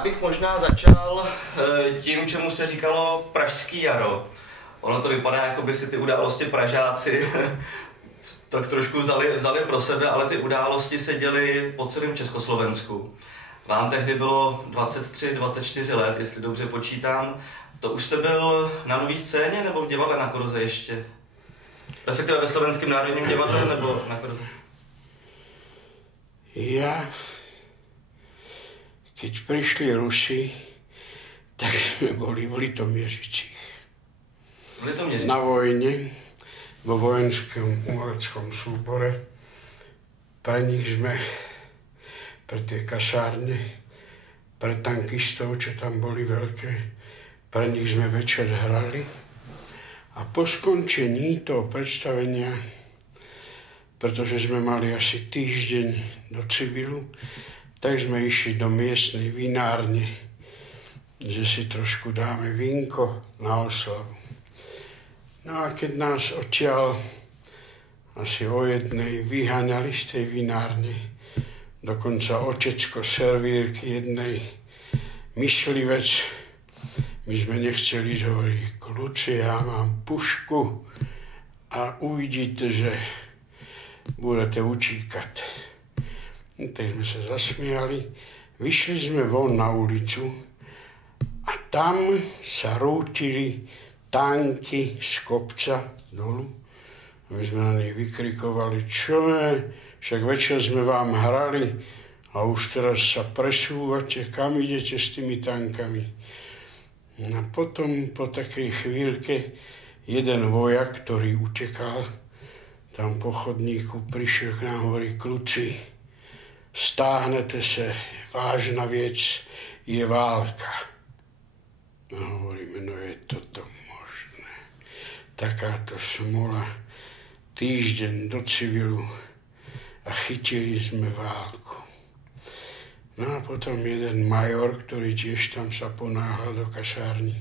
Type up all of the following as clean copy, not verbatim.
Já bych možná začal tím, čemu se říkalo Pražský jaro. Ono to vypadá, jako by si ty události Pražáci tak trošku vzali pro sebe, ale ty události se děly po celém Československu. Vám tehdy bylo 23-24 let, jestli dobře počítám. To už jste byl na Nový scéně nebo v divadle na Korze ještě? Respektive ve Slovenském národním divadle nebo na Korze? Keď prišli Rusi, tak sme boli v Litomieřicích. Na vojne, vo vojenskom umeleckom súbore. Pre nich sme, pre tie kasárne, pre tankistov, čo tam boli veľké, pre nich sme večer hrali. A po skončení toho predstavenia, pretože sme mali asi týždeň do civilu, tak sme išli do miestnej vinárne, že si trošku dáme vínko na oslavu. No a keď nás odtiaľ asi o jednej vyháňali z tej vinárne, dokonca otecko servírky jednej myslivec, my sme nechceli ísť, hovorí, kľúči, ja mám pušku a uvidíte, že budete učíkať. Tak sme sa zasmiali, vyšli sme von na ulicu a tam sa rútili tanky z kopca dolu. My sme na nich vykrikovali, čo je, však večer sme vám hrali a už teraz sa presúvate, kam idete s tými tankami. A potom po takej chvíľke jeden vojak, ktorý utekal tam po chodníku, prišiel k nám, hovorí, kľúči, stáhnete se, vážna věc je válka. No hovoríme, no je toto možné. Takáto smola, týždeň do civilu a chytili sme válku. No a potom jeden major, ktorý tiež tam sa ponáhľal do kasárny,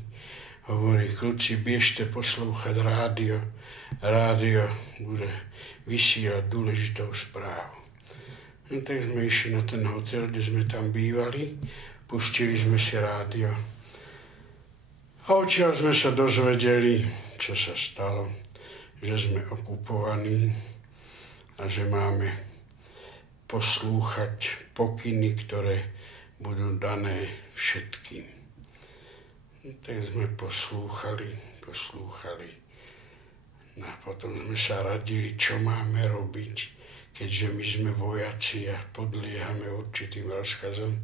hovorí, kľúci, biežte poslúchať rádio. Rádio bude vysielať dôležitou správu. No tak sme išli na ten hotel, kde sme tam bývali, pustili sme si rádio. A odtiaľ sme sa dozvedeli, čo sa stalo, že sme okupovaní a že máme poslúchať pokyny, ktoré budú dané všetkým. No tak sme poslúchali. No a potom sme sa radili, čo máme robiť. Keďže my sme vojaci a podliehame určitým rozkazom,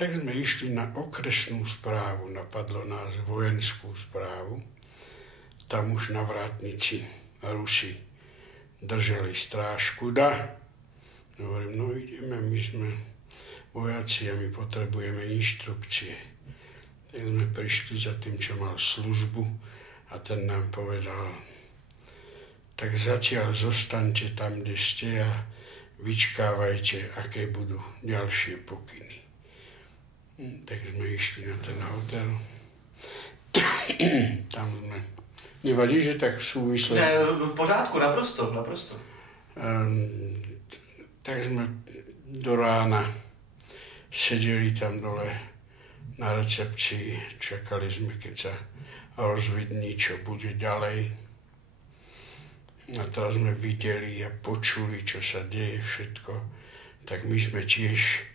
tak sme išli na okresnú správu, napadlo nás vojenskú správu. Tam už na vrátnici Rusi držali strážku. Hovorím, no ideme, my sme vojaci a my potrebujeme inštrukcie. Tak sme prišli za tým, čo mal službu a ten nám povedal, tak zatiaľ zostaňte tam, kde ste a vyčkávajte, aké budú ďalšie pokyny. Tak sme išli na ten hotel. Tam sme... Nevadí, že tak súvisle... Ne, v pořádku, naprosto. Tak sme do rána sedeli tam dole na recepcii, čakali sme, keď sa rozvidní, čo bude ďalej. A teraz sme videli a počuli, čo sa deje všetko, tak my sme tiež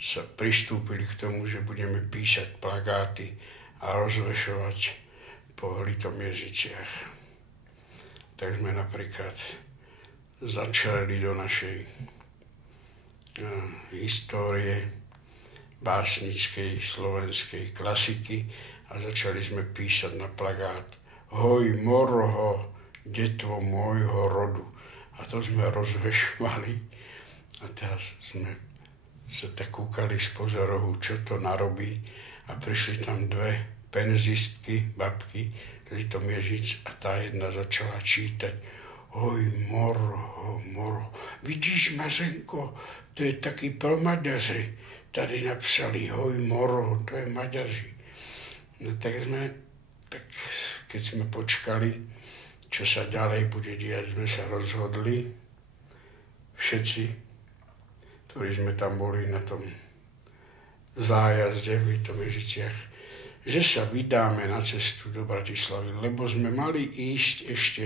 sa pristúpili k tomu, že budeme písať plagáty a rozvešovať po Litomieřiciach. Tak sme napríklad začali do našej histórie básnickej slovenskej klasiky a začali sme písať na plagát Hoj morho, detvo môjho rodu. A to sme rozvešovali a teraz sme sa tak kúkali spoza rohu, čo to narobí a prišli tam dve penzistky, babky z Litomiežic a tá jedna začala čítať Hoj morho, vidíš Mařenko, to je taký pro Maďaři. Tady napsali Hoj morho, to je Maďaři. No tak keď sme počkali, čo sa ďalej bude diať, sme sa rozhodli, všetci, ktorí sme tam boli na tom zájazde v Litoměřiciach, že sa vydáme na cestu do Bratislavy, lebo sme mali ísť ešte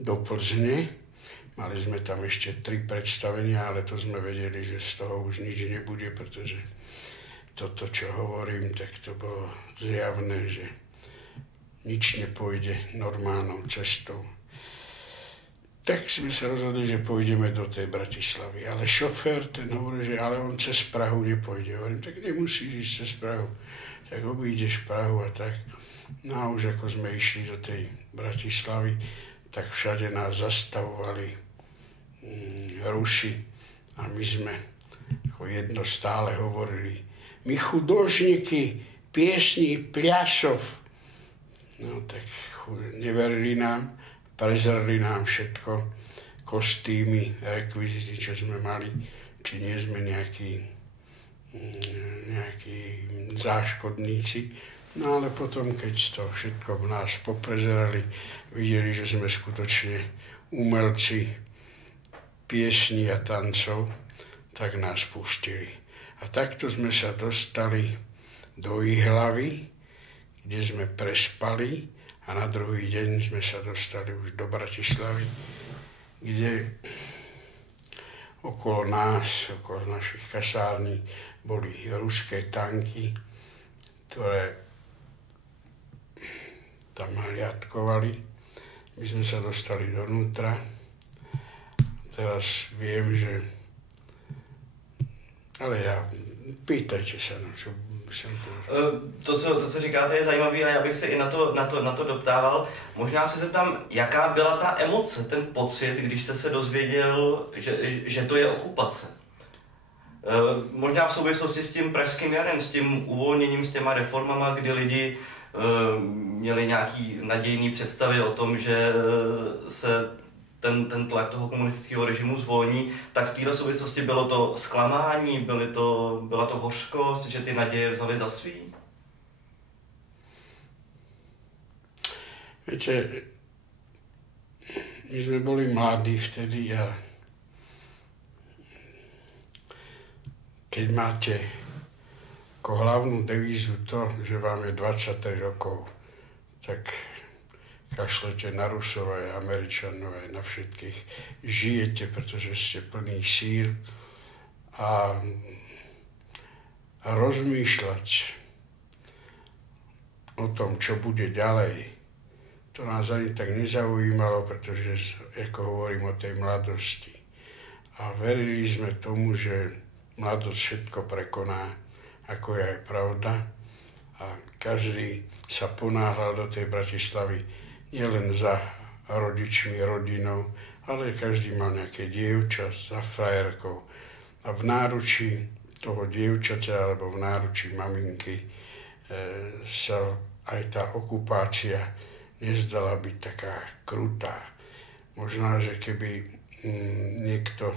do Plzne. Mali sme tam ešte 3 predstavenia, ale to sme vedeli, že z toho už nič nebude, pretože toto, čo hovorím, tak to bolo zjavné, že nič nepôjde normálnou cestou. Tak sme sa rozhodli, že pôjdeme do tej Bratislavy. Ale šofér ten hovorí, že ale on cez Prahu nepôjde. Hovorím, tak nemusíš ísť cez Prahu. Tak obídeš Prahu a tak. No a už ako sme išli do tej Bratislavy, tak všade nás zastavovali Rusi a my sme ako jedno stále hovorili: my chudožníky, piesní, pľašov. No tak neverili nám, prezreli nám všetko, kostýmy, rekvizity, čo sme mali, či nie sme nejakí záškodníci. No ale potom, keď to všetko v nás poprezerali, videli, že sme skutočne umelci piesní a tancov, tak nás pustili. A takto sme sa dostali do Jihlavy, kde sme prespali a na druhý deň sme sa dostali už do Bratislavy, kde okolo nás, okolo našich kasární, boli ruské tanky, ktoré tam hliadkovali. My sme sa dostali donútra. Teraz viem, že... Ale pýtajte sa, no čo jsem to... To, co říkáte, je zajímavé a já bych se i na to doptával. Možná se zeptám, jaká byla ta emoce, ten pocit, když jste se dozvěděl, že to je okupace. Možná v souvislosti s tím pražským jarem, s tím uvolněním, s těma reformama, kdy lidi měli nějaký nadějný představy o tom, že se ten tlak toho komunistického režimu zvolní, tak v této souvislosti bylo to zklamání, byla to hořkost, že ty naděje vzali za svý? Viete, my sme boli mladí vtedy a keď máte ako hlavnú devízu to, že vám je 23 rokov, tak kašlete na Rusov aj Američanov aj na všetkých. Žijete, pretože ste plný síl a rozmýšľať o tom, čo bude ďalej, to nás ani tak nezaujímalo, pretože, ako hovorím, o tej mladosti. A verili sme tomu, že mladosť všetko prekoná, ako je aj pravda. A každý sa ponáhľal do tej Bratislavy nielen za rodičmi, rodinou, ale každý mal nejaké dievča za frajerkou. A v náručí toho dievčaťa alebo v náručí maminky sa aj tá okupácia nezdala byť taká krutá. Možná, že keby niekto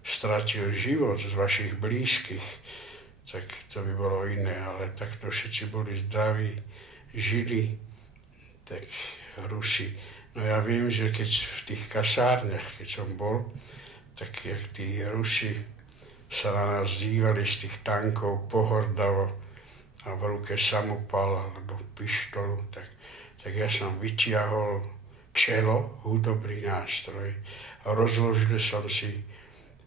stratil život z vašich blízkych, tak to by bolo iné, ale takto všetci boli zdraví, žili, tak Rusi. No ja viem, že keď v tých kasárniach, keď som bol, tak jak tí Rusi sa na nás dívali z tých tankov pohordavo a v ruke samopal alebo pištolu, tak ja som vytiahol čelo, hudobný nástroj, a rozložil som si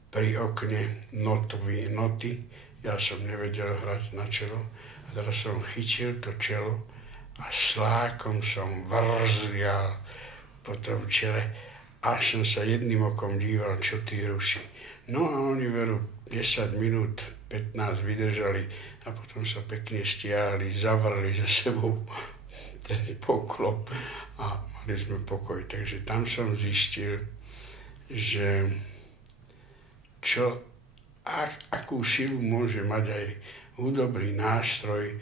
pri okne noty. Ja som nevedel hrať na čelo a teraz som chytil to čelo a slákom som vrzlial po tom čele, až som sa jedným okom díval, čo tí Rusi. No a oni veru 10 minút, 15 vydržali a potom sa pekne stiahli, zavrli za sebou ten poklop a mali sme pokoj. Takže tam som zistil, že akú silu môže mať aj hudobný nástroj,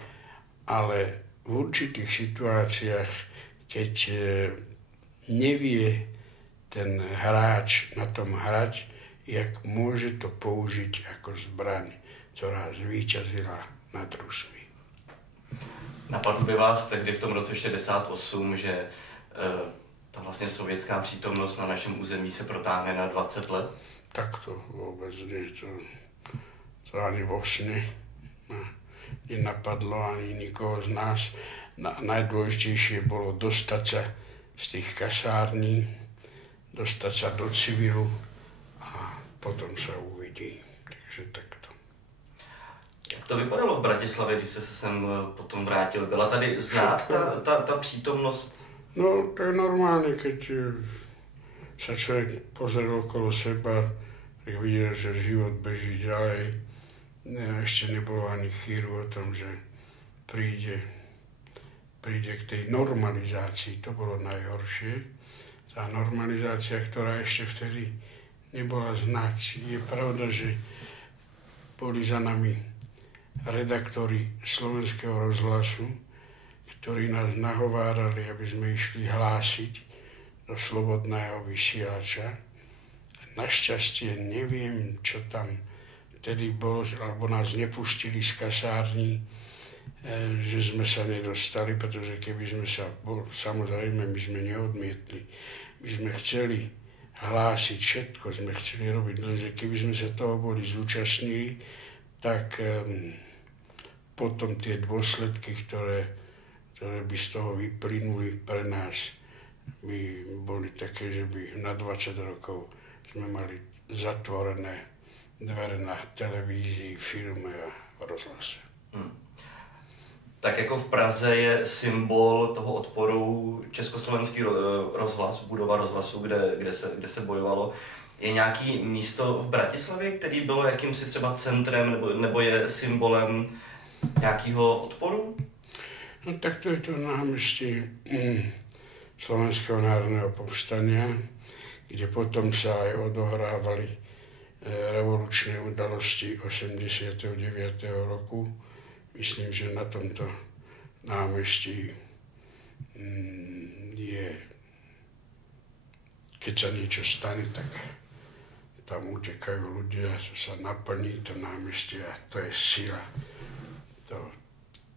ale v určitých situáciách, keď nevie ten hráč na tom hrať, jak môže to použiť ako zbraň, ktorá zvíťazila nad Rusmi. Napadlo by vás tehdy v tom roce 68, že ta vlastně sovětská přítomnost na našem území se protáhne na 20 let? Tak to vôbec nie, to ani vo sne. nenapadlo ani nikoho z nás. Najdôležitejšie bolo dostať sa z tých kasární, dostať sa do civilu a potom sa uvidí. Takže takto. Jak to vypadalo v Bratislavě, když jste se sem potom vrátil? Byla tady znát ta přítomnost? No, to je normálne, keď sa človek pozrel okolo seba, tak videl, že život beží ďalej. Ešte nebolo ani chýru o tom, že príde k tej normalizácii. To bolo najhoršie. Tá normalizácia, ktorá ešte vtedy nebola znať. Je pravda, že boli za nami redaktori Slovenského rozhlasu, ktorí nás nahovárali, aby sme išli hlásiť do slobodného vysielača. Našťastie neviem, čo tam vtedy bolo, alebo nás nepustili z kasární, že sme sa nedostali, pretože keby sme sa, samozrejme, my sme neodmietli. My sme chceli hlásiť všetko, sme chceli robiť, lenže keby sme sa toho boli zúčastnili, tak potom tie dôsledky, ktoré by z toho vyplynuli pre nás, by boli také, že by na 20 rokov sme mali zatvorené dvere na televízii, filme a rozhlase. Tak jako v Praze je symbol toho odporu Československý rozhlas, budova rozhlasu, kde se bojovalo. Je nějaký místo v Bratislavě, který bylo jakýmsi třeba centrem nebo je symbolem nějakého odporu? No tak to je to námestí Slovenského národného povstania, kde potom sa aj odohrávali revolučné udalosti 89. roku. Myslím, že na tomto námestí je, keď sa niečo stane, tak tam utekajú ľudia, sa naplní to námestie a to je sila.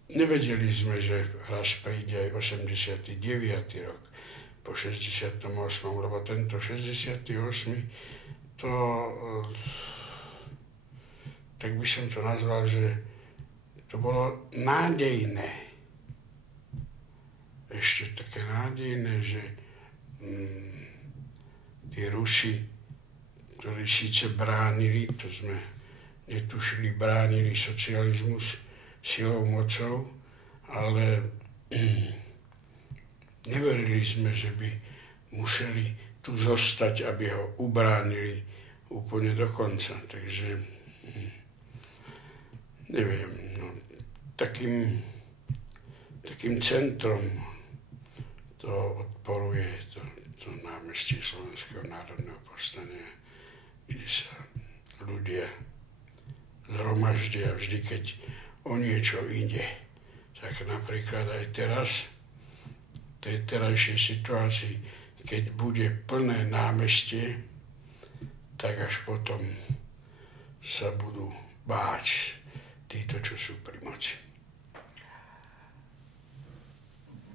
Nevedeli sme, že raz príde aj 89. rok po 68. lebo tento 68. to, tak by som to nazval, že to bolo nádejné. Ešte také nádejné, že tí Rusi, ktorí síce bránili, to sme netušili, bránili socializmus silou, mocou, ale neverili sme, že by museli tu zostať, aby ho ubránili úplne do konca. Takže neviem, no, takým centrom toho odporu je to námestie Slovenského národného povstania, kde sa ľudia zhromaždia vždy, keď o niečo ide. Tak napríklad aj teraz, v tej terajšej situácii, keď bude plné námestie, tak až potom sa budú báť títo, čo sú pri moci.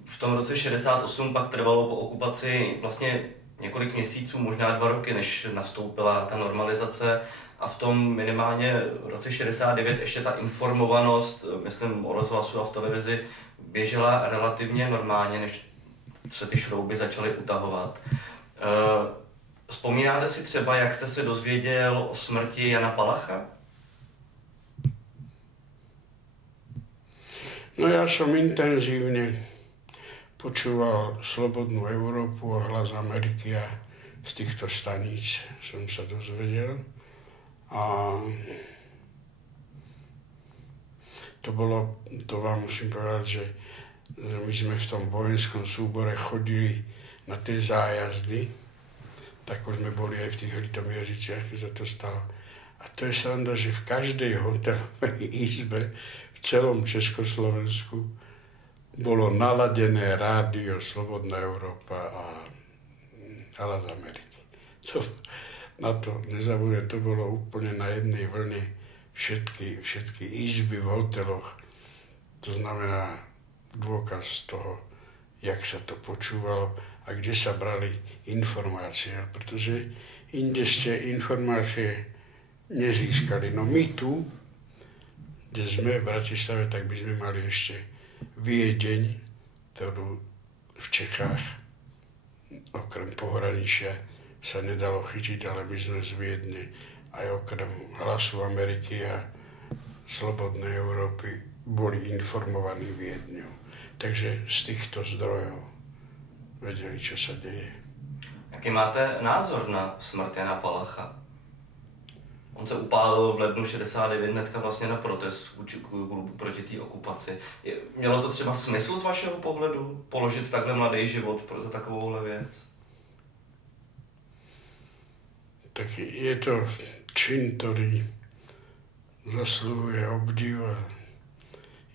V tom roce 68 pak trvalo po okupaci vlastně několik měsíců, možná 2 roky, než nastoupila ta normalizace. A v tom minimálně v roce 69 ještě ta informovanost, myslím, o rozhlasu a v televizi běžela relativně normálně, než se ty šrouby začaly utahovat. Vzpomínáte si třeba, jak jste se dozvěděl o smrti Jana Palacha? No ja som intenzívne počúval Slobodnú Európu a Hlas Ameriky a z týchto staníc som sa dozvedel. A to vám musím povedať, že my sme v tom vojenskom súbore chodili na tie zájazdy, tak sme boli aj v tých Litomieričiach, keď sa to stalo. A to je sranda, že v každej hotelovej izbe v celom Československu bolo naladené rádio Slobodná Európa a Hlas Ameriky. Na to nezabudnem, to bolo úplne na jednej vlne všetky izby v hoteloch. To znamená dôkaz toho, jak sa to počúvalo a kde sa brali informácie. Pretože inde ste informácie nezískali. No my tu kde sme v Bratislave, tak by sme mali ešte Viedeň, ktorú v Čechách okrem pohraničia sa nedalo chytiť, ale my sme z Viedne aj okrem Hlasu Ameriky a Slobodnej Európy boli informovaní Viedňou. Takže z týchto zdrojov vedeli, čo sa deje. Jaký máte názor na smrt Jana Palacha? On se upálil v lednu 69 hnedka vlastně na protest proti té okupaci. Mělo to třeba smysl z vašeho pohledu položit takhle mladý život za takovouhle věc? Tak je to čin, ktorý zasluhuje obdiv.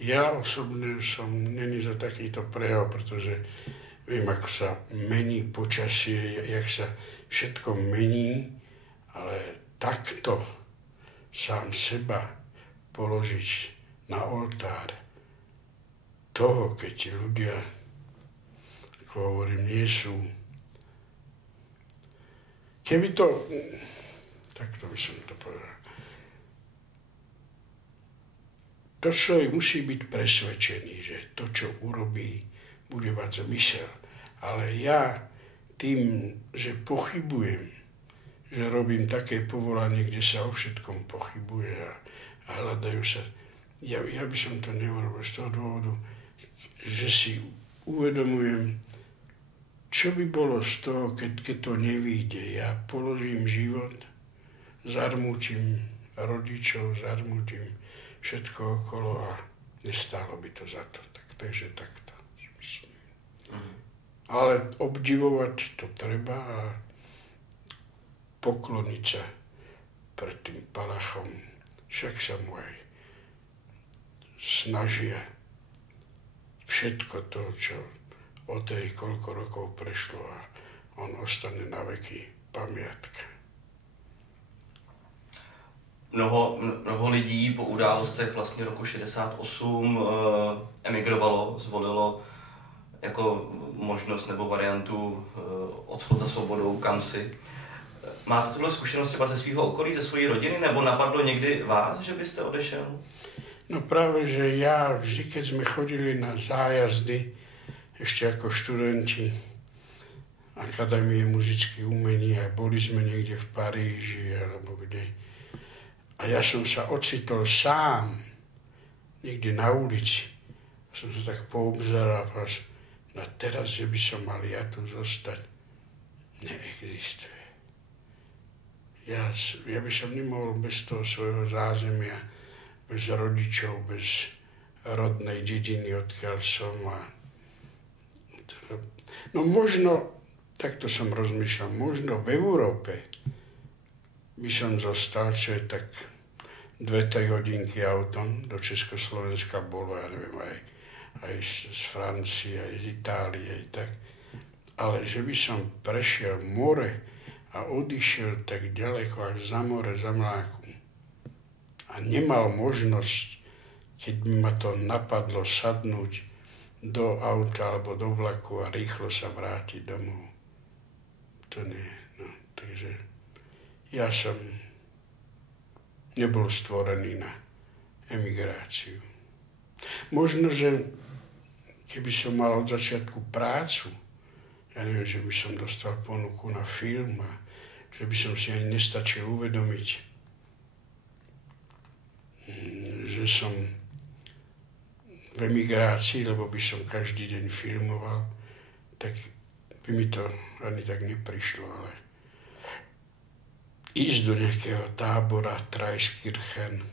Ja osobne som není za takýto prejav, pretože viem, ako sa mení počasie, jak sa všetko mení, ale takto sám seba položiť na oltár toho, keď ti ľudia, ako hovorím, nie sú. Keby to, takto by som to povedal, to človek musí byť presvedčený, že to, čo urobí, bude mať zmysel. Ale ja tým, že pochybujem, že robím také povolanie, kde sa o všetkom pochybuje a hľadajú sa. Ja by som to neurobil z toho dôvodu, že si uvedomujem, čo by bolo z toho, keď to nevyjde. Ja položím život, zarmútim rodičov, zarmútim všetko okolo a nestálo by to za to. Takže takto myslím. Ale obdivovať to treba a pokloniť sa pred tým Palachom. Však sa mu aj snažia všetko to, čo o tej koľko rokov prešlo a on ostane na veky pamiatka. Mnoho lidí po událostech vlastně roku 68 emigrovalo, zvolilo jako možnost nebo variantu odchod za svobodou kamsi. Máte tuhle zkušenost třeba ze svého okolí, ze své rodiny, nebo napadlo někdy vás, že byste odešel? No práve, že ja vždy, keď sme chodili na zájazdy, ešte ako študenti Akadémie muzických umení a boli sme niekde v Paríži alebo kde. A ja som sa ocitol sám niekde na ulici. Som sa tak poobzeral na teraz, že by som mal ja tu zostať. Neexistuje. Ja by som nemohol bez toho svojho zázemia, bez rodičov, bez rodnej dediny, odkiaľ som. No možno, takto som rozmýšľal, možno v Európe by som zostal, čo je tak 2-3 hodinky autom, do Československa bolo, ja neviem, aj z Francie, aj z Itálie, aj tak. Ale že by som prešiel more a odišiel tak ďaleko až za more, za Mláku a nemal možnosť, keď by ma to napadlo sadnúť do auta alebo do vlaku a rýchlo sa vrátiť domov. To nie. No, takže ja som nebol stvorený na emigráciu. Možno, že keby som mal od začiatku prácu, ja neviem, že by som dostal ponuku na film a že by som si ani nestačil uvedomiť, že som v emigrácii, lebo by som každý deň filmoval, tak by mi to ani tak neprišlo, ale ísť do nejakého tábora Traiskirchen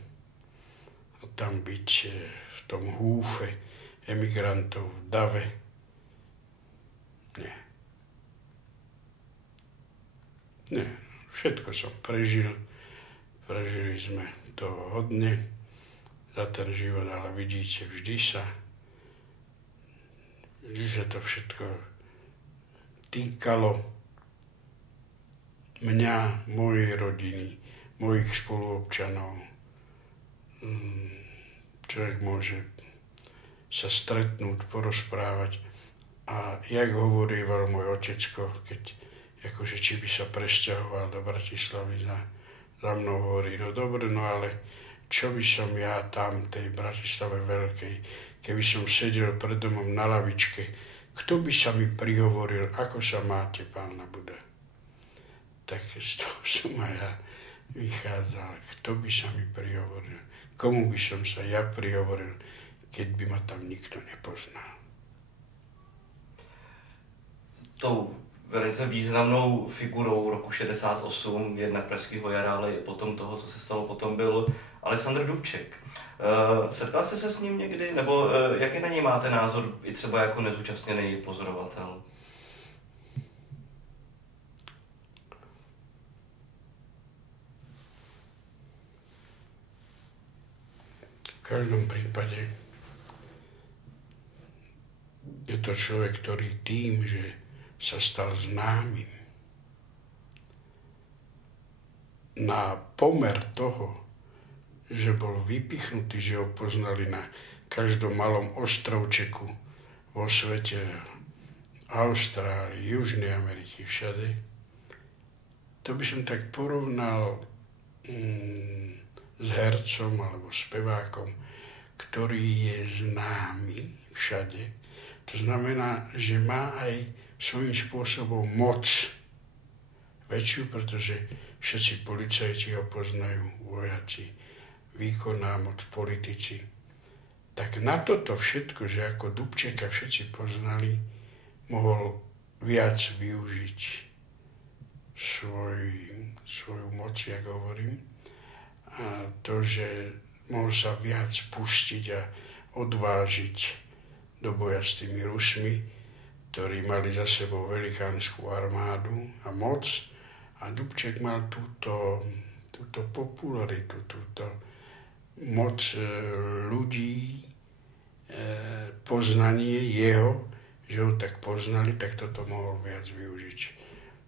a tam byť v tom húfe emigrantov v dave, nie. Nie, všetko som prežil, prežili sme to hodne za ten život, ale vidíte, vždy sa to všetko týkalo mňa, mojej rodiny, mojich spoluobčanov. Človek môže sa stretnúť, porozprávať a jak hovorieval môj otecko, keď akože či by sa presťahoval do Bratislavy za mnou hovorí, no dobre, no ale čo by som ja tam, tej Bratislave veľkej, keby som sedel pred domom na lavičke, kto by sa mi prihovoril, ako sa máte, Pána Buda. Tak z toho som aj ja vychádzal, kto by sa mi prihovoril, komu by som sa ja prihovoril, keď by ma tam nikto nepoznal. Tou velice významnou figurou roku 68, jednak Pražského jara, ale i potom toho, co se stalo potom, byl Alexandr Dubček. Setkal jste se s ním někdy? Nebo jaký na něj máte názor, i třeba jako nezúčastněný pozorovatel? V každom prípade je to človek, ktorý tým, že sa stal známym, na pomer toho, že bol vypichnutý, že ho poznali na každom malom ostrovčeku vo svete, Austrálii, Južnej Ameriky, všade, to by som tak porovnal s hercom alebo spevákom, ktorý je známy všade. To znamená, že má aj svojím spôsobom moc väčšiu, pretože všetci policajti ho poznajú, vojaci, výkonná moc, politici. Tak na toto všetko, že ako Dubčeka všetci poznali, mohol viac využiť svoju moc, jak hovorím. A to, že mohol sa viac pustiť a odvážiť do boja s tými Rusmi, ktorí mali za sebou velikánsku armádu a moc. A Dubček mal túto popularitu, túto moc ľudí, poznanie jeho, že ho tak poznali, tak toto mohol viac využiť.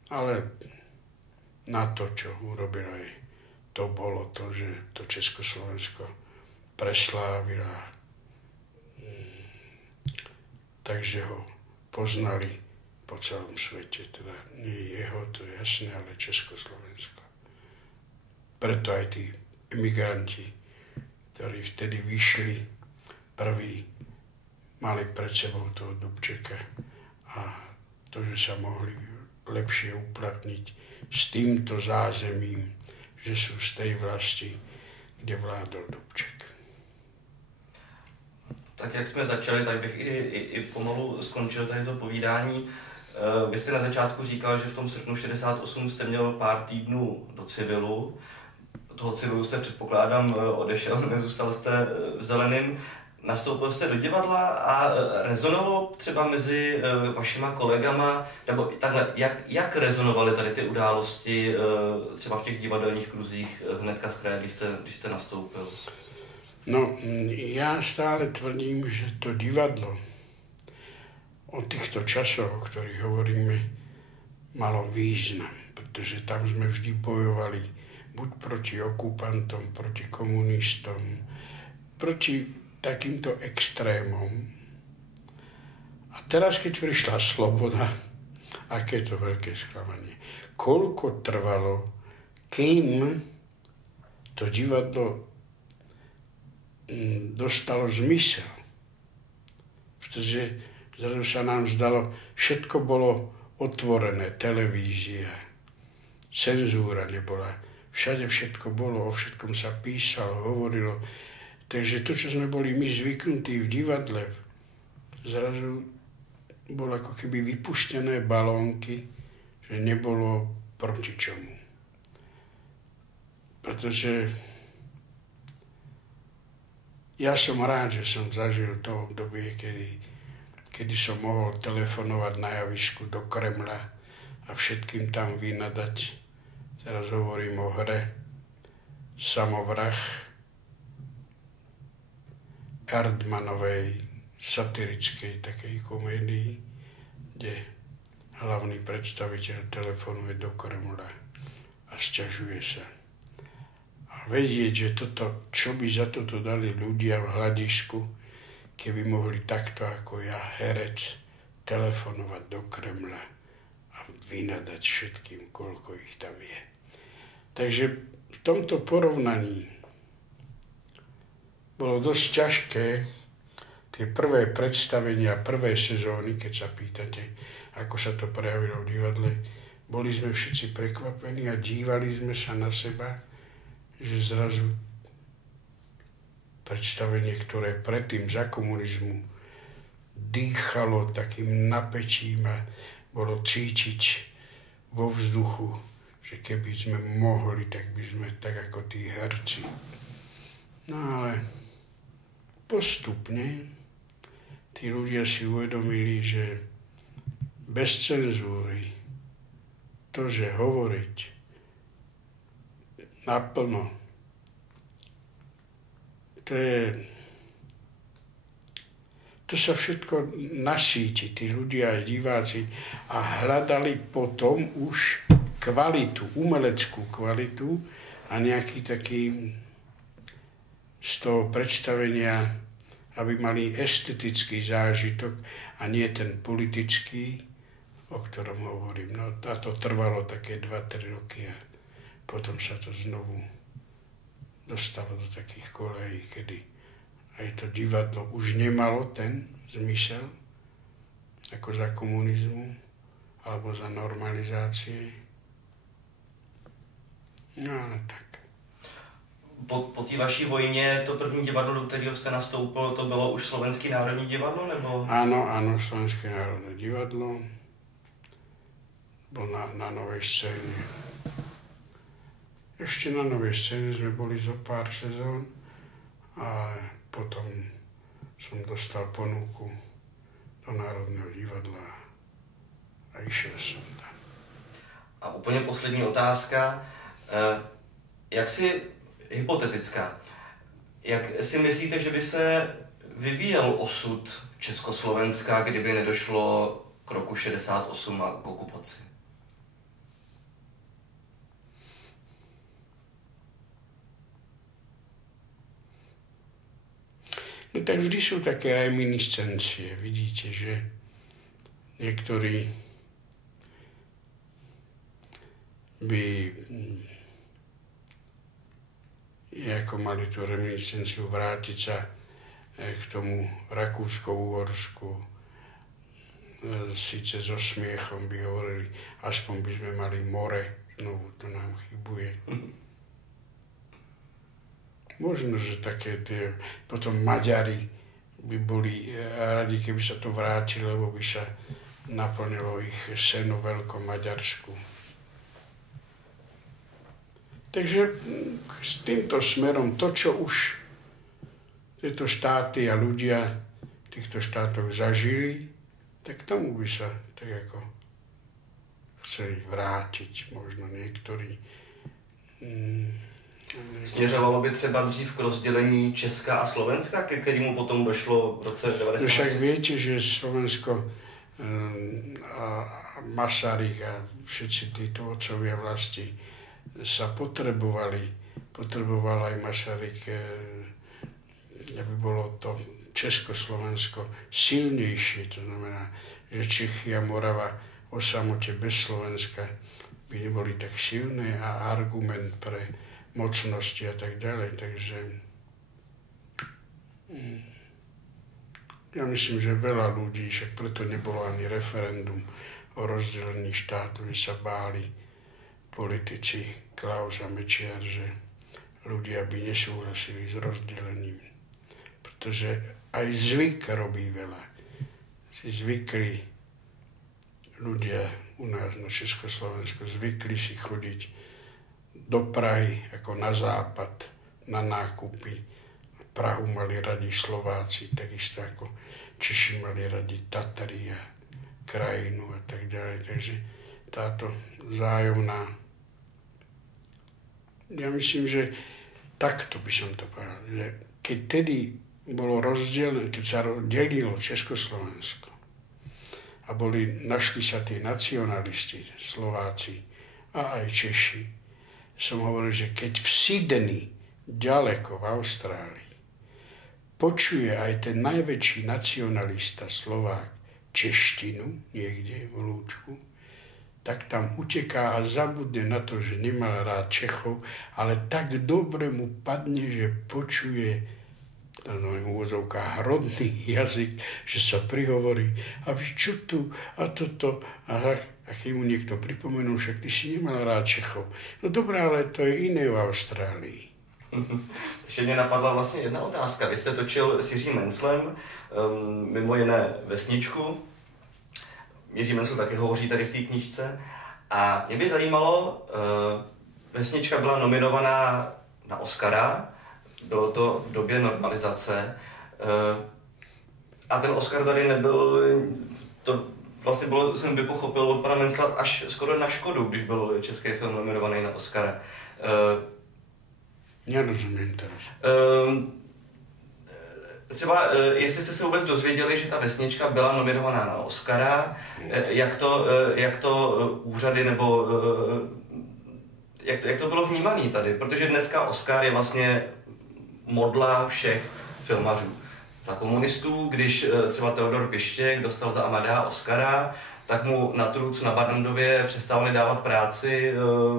Ale na to, čo urobil aj to bolo to, že to Československo preslávila, takže ho poznali po celom svete. Teda nie jeho, to je jasné, ale Československo. Preto aj tí emigranti, ktorí vtedy vyšli, prví mali pred sebou toho Dubčeka a to, že sa mohli lepšie uplatniť s týmto zázemím, že sú z tej vlasti, kde vládol Dubček. Tak jak jsme začali, tak bych i pomalu skončil tady to povídání. Vy jste na začátku říkal, že v tom srpnu 68 jste měl pár týdnů do civilu. Toho civilu jste, předpokládám, odešel, nezůstal jste v Zeleném. Nastoupil jste do divadla a rezonovalo třeba mezi vašima kolegama, nebo takhle, jak rezonovaly tady ty události třeba v těch divadelních kruzích hnedka z kraje, když jste nastoupil? No, ja stále tvrdím, že to divadlo o týchto časoch, o ktorých hovoríme, malo význam, pretože tam sme vždy bojovali buď proti okupantom, proti komunistom, proti takýmto extrémom. A teraz, keď prišla sloboda, aké to veľké sklamanie. Koľko trvalo, kým to divadlo dostalo zmysel. Pretože zrazu sa nám zdalo, všetko bolo otvorené, televízia, cenzúra nebola, všade všetko bolo, o všetkom sa písalo, hovorilo. Takže to, čo sme boli my zvyknutí v divadle, zrazu bolo ako keby vypuštené balónky, že nebolo proti čomu. Pretože ja som rád, že som zažil to obdobie, kedy som mohol telefonovať na javisku do Kremla a všetkým tam vynadať. Teraz hovorím o hre Samovrah Erdmanovej satirickej takej komédii, kde hlavný predstaviteľ telefonuje do Kremla a sťažuje sa. A vedieť, že toto, čo by za toto dali ľudia v hľadisku, keby mohli takto ako ja, herec, telefonovať do Kremla a vynadať všetkým, koľko ich tam je. Takže v tomto porovnaní bolo dosť ťažké tie prvé predstavenia, prvé sezóny, keď sa pýtate, ako sa to prejavilo v divadle. Boli sme všetci prekvapení a dívali sme sa na seba, že zrazu predstavenie, ktoré predtým za komunizmu dýchalo takým napätím a bolo cítiť vo vzduchu, že keby sme mohli, tak by sme tak ako tí herci. No ale postupne tí ľudia si uvedomili, že bez cenzúry to, že hovoriť naplno, to sa všetko nasíti, tí ľudia aj diváci, a hľadali potom už kvalitu, umeleckú kvalitu a nejaký taký z toho predstavenia, aby mali estetický zážitok a nie ten politický, o ktorom hovorím. No a to trvalo také 2-3 roky a potom sa to znovu dostalo do takých kolejí, kedy aj to divadlo už nemalo ten zmysel, ako za komunizmu, alebo za normalizácie. No ale tak. Po té vaší vojně to první divadlo, do kterého jste nastoupil, to bylo už Slovenské národní divadlo, nebo? Áno, Slovenské národné divadlo. Bol na Novej scéne. Ešte na Novej scéne sme boli zo pár sezón a potom som dostal ponuku do Národného divadla a išiel som tam. A úplně poslední otázka. Jak si, hypotetická, jak si myslíte, že by se vyvíjel osud Československa, kdyby nedošlo k roku 68 a k okupaci? No tak vždy sú také reminiscencie. Vidíte, že niektorí by ako mali tú reminiscenciu vrátiť sa k tomu Rakúsko-Uhorsku. Sice so smiechom by hovorili, aspoň by sme mali more, znovu to nám chybuje. Možno, že také tie, potom Maďari by boli radi, keby sa to vrátilo, lebo by sa naplnilo ich seno veľkom Maďarsku. Takže s týmto smerom to, čo už tieto štáty a ľudia v týchto štátoch zažili, tak tomu by sa tak ako chceli vrátiť, možno niektorí. Směřovalo by třeba dřív k rozdělení Česka a Slovenska, ke kterému potom došlo v roce 1990? Však viete, že Slovensko a Masaryk a všetci títo otcovia vlasti sa potreboval aj Masaryk, aby bolo to Československo silnejšie, to znamená, že Čechy a Morava o samote bez Slovenska by neboli tak silné a argument pre mocnosti a tak ďalej, takže ja myslím, že veľa ľudí, však preto nebolo ani referendum o rozdelení štátu, že sa báli politici Klaus a Mečiar, že ľudia by nesúhlasili s rozdelením, pretože aj zvyk robí veľa. Si zvykli ľudia u nás na Československu, zvykli si chodiť do Prahy, ako na západ, na nákupy. Prahu mali radi Slováci, takisto ako Češi mali radi Tatary a krajinu a tak ďalej. Takže táto vzájomná... Ja myslím, že takto by som to povedal, že keď tedy bolo rozdelené, keď sa delilo Československo a našli sa tí nacionalisti, Slováci a aj Češi, som hovoril, že keď v Sydney, ďaleko v Austrálii, počuje aj ten najväčší nacionalista Slovák češtinu niekde v lúčku, tak tam uteká a zabudne na to, že nemal rád Čechov, ale tak dobre mu padne, že počuje v úvodzovkách rodný jazyk, že sa prihovorí a vy čo tu a toto a keď mu niekto pripomenul, však ty si nemal rád Čechov. No dobré, ale to je iné v Austrálii. Ještě mě napadla vlastně jedna otázka. Vy jste točil s Jiřím Menclem, mimo jiné Vesničku. Jiří Mencl taky hovoří tady v té knížce. A mě by zajímalo, Vesnička byla nominovaná na Oscara, bylo to v době normalizace. A ten Oscar tady nebyl, to vlastně bylo, jsem vypochopil od pana Mencla až skoro na škodu, když byl český film nominovaný na Oscara. Nerozumím teraz. Třeba, jestli jste se vůbec dozvěděli, že ta Vesnička byla nominovaná na Oscara, jak to úřady nebo jak to bylo vnímané tady, protože dneska Oscar je vlastně modla všech filmařů. Za komunistů, když třeba Teodor Pištěk dostal za Amadea Oscara, tak mu na Truc na Barrandově přestávali dávat práci,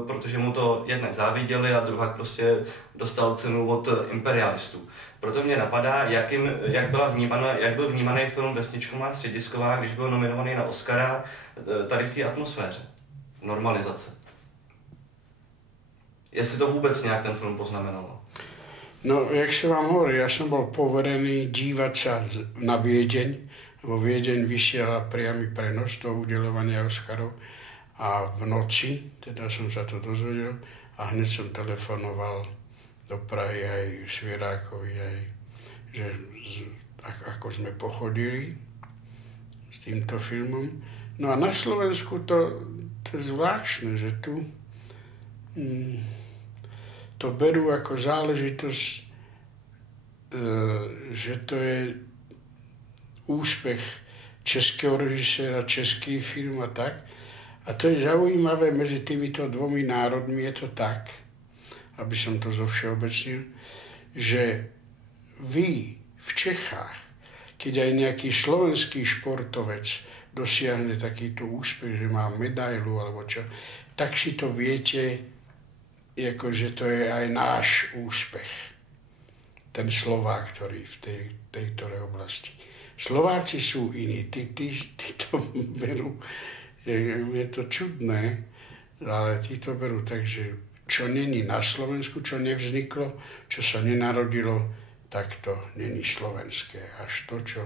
protože mu to jednak záviděli a druhak prostě dostal cenu od imperialistů. Proto mě napadá, jak byl vnímaný film Vesničková středisková, když byl nominovaný na Oscara tady v té atmosféře. Normalizace. Jestli to vůbec nějak ten film poznamenalo. No, jak sa vám hovorí, ja som bol poverený dívať sa na Viedeň, lebo Viedeň vysiela priamy prenos toho udeľovania Oscarov a v noci, teda som sa to dozvedel a hneď som telefonoval do Prahy aj Svierákovi, aj že ako sme pochodili s týmto filmom. No a na Slovensku to je zvláštne, že tu to berú ako záležitosť, že to je úspech českého režiséra, český film a tak. A to je zaujímavé, medzi týmito dvomi národmi je to tak, aby som to zovšeobecnil, že vy v Čechách, keď aj nejaký slovenský športovec dosiahne takýto úspech, že má medailu alebo čo, tak si to viete, že to je aj náš úspech. Ten Slovák, ktorý v tej ktorej oblasti. Slováci sú iní, tí to berú, je to čudné, ale tí to berú tak, že čo není na Slovensku, čo nevzniklo, čo sa nenarodilo, tak to není slovenské. Až to, čo...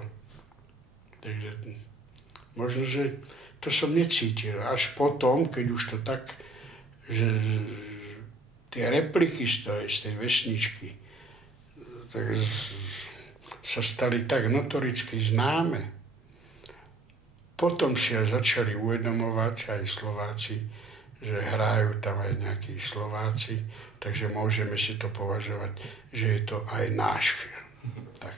Takže možno, že to som necítil. Až potom, keď už to tak, že tie repliky z tej Vesničky tak sa stali tak notoricky známe. Potom si aj začali uvedomovať aj Slováci, že hrajú tam aj nejakí Slováci, takže môžeme si to považovať, že je to aj náš film. Tak